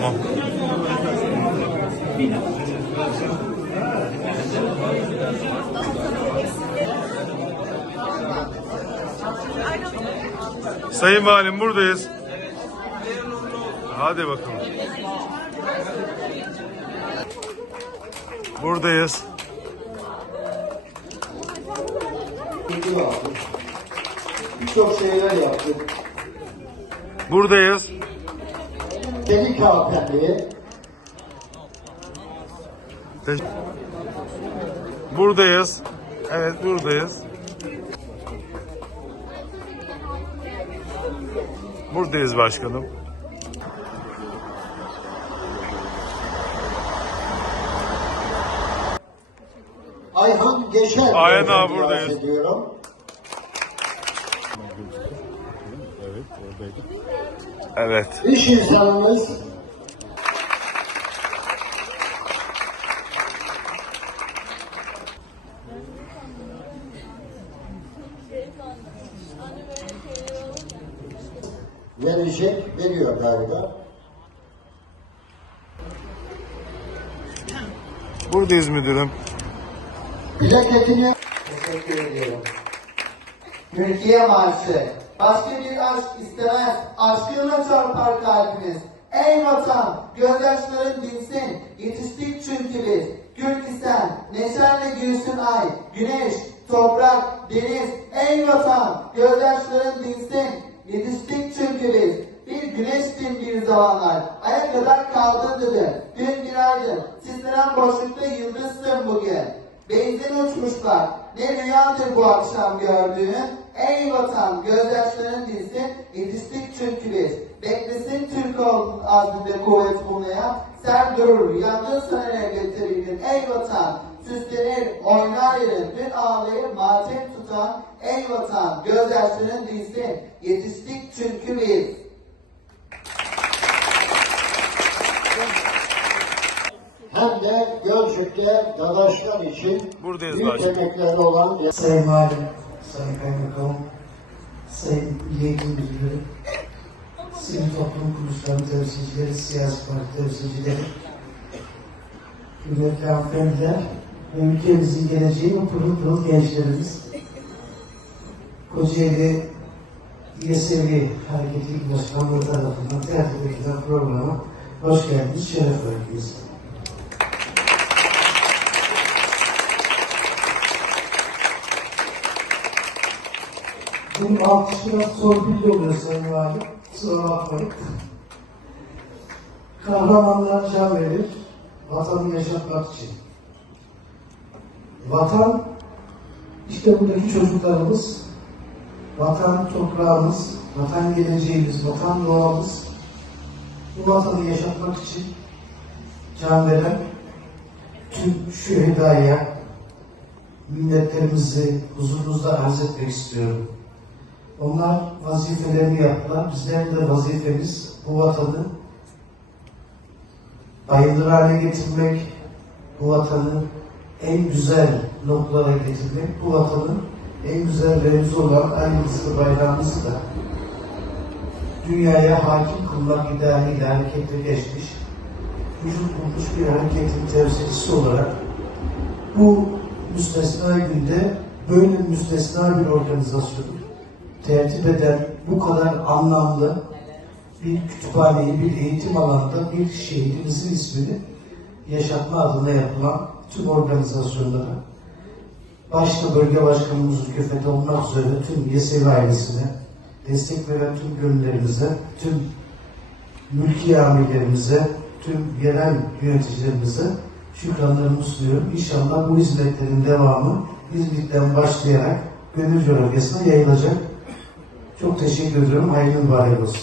Tamam. Sayın Valim buradayız. Hadi bakalım. Buradayız. Birçok şeyler yaptık. Buradayız. Çelik Hanımefendi'ye Te- Buradayız. Evet buradayız. Buradayız başkanım. Ayhan Geçer Ayhan abi buradayız. ediyorum. Evet. İş insanımız verecek, veriyor galiba. Buradayız müdürüm. Plaketini Teşekkür ediyorum. Mülkiye Marşı. Başka bir aşk istemez. Aşkınla çarpar kalbimiz. Ey vatan, gözyaşların dinsin. Yetiştik çünkü biz. Gül ki sen, neşenle gülsün ay. Güneş, toprak, deniz. Ey vatan, gözyaşların dinsin. Yetiştik çünkü biz. Bir güneştin bir zamanlar. Aya kadar kaldın dedi. Gün bir aydın. Sizleren boşlukta yıldızsın bugün. Benzin uçmuşlar. Ne rüyadır bu akşam gördüğün? Ey vatan gözyaşların dinsin. Yetiştik çünkü biz. Beklesin Türk ol azminde kuvvet bulmaya. Sen durur. Yandın sana gün. Ey vatan süslenir, oynar yerin. Dün ağlayıp matem tutan. Ey vatan gözyaşların dinsin. Yetiştik çünkü biz. Hem de Gölcük'te Dadaşlar için Buradayız büyük emekleri olan Sayın Valim, Sayın Kaymakam, Sayın Eğitim Müdürü, sivil toplum kuruluşlarının temsilcileri, siyasi parti temsilcileri, kıymetli hanımefendiler ve ülkemizin geleceği ve pırıl pırıl gençlerimiz, Kocaeli Yesevi Hareketli Başkanlığı tarafından tertip edilen programa hoş geldiniz, şeref verdiniz. Benim alkış biraz torpilli oluyor Sayın Valim. Kusura bakmayın. Kahramanlar can verir, vatanı yaşatmak için. Vatan, işte buradaki çocuklarımız, vatan toprağımız, vatan geleceğimiz, vatan doğamız, bu vatanı yaşatmak için can veren tüm şühedaya, milletlerimizi huzurunuzda arz etmek istiyorum. Onlar vazifelerini yaptılar. Bizlerin de vazifemiz bu vatanı bayındır hale getirmek, bu vatanı en güzel noktalara getirmek, bu vatanın en güzel remzi olan ay yıldızlı bayrağımızı da dünyaya hakim kılmak idealiyle harekete geçmiş, vücut bulmuş bir hareketin temsilcisi olarak bu müstesna günde böyle müstesna bir organizasyonu tertip eden bu kadar anlamlı bir kütüphaneyi, bir eğitim alanında bir şehidimizin ismini yaşatma adına yapılan tüm organizasyonlara, başta bölge başkanımız Zülköfet olmak üzere tüm Yesevi ailesine, destek veren tüm gönüllerimize, tüm mülki amirlerimize, tüm yerel yöneticilerimize şükranlarımı sunuyorum. İnşallah bu hizmetlerin devamı İzmit'ten başlayarak gönül coğrafyasına yayılacak. Çok teşekkür ediyorum. Hayırlı mübarek olsun.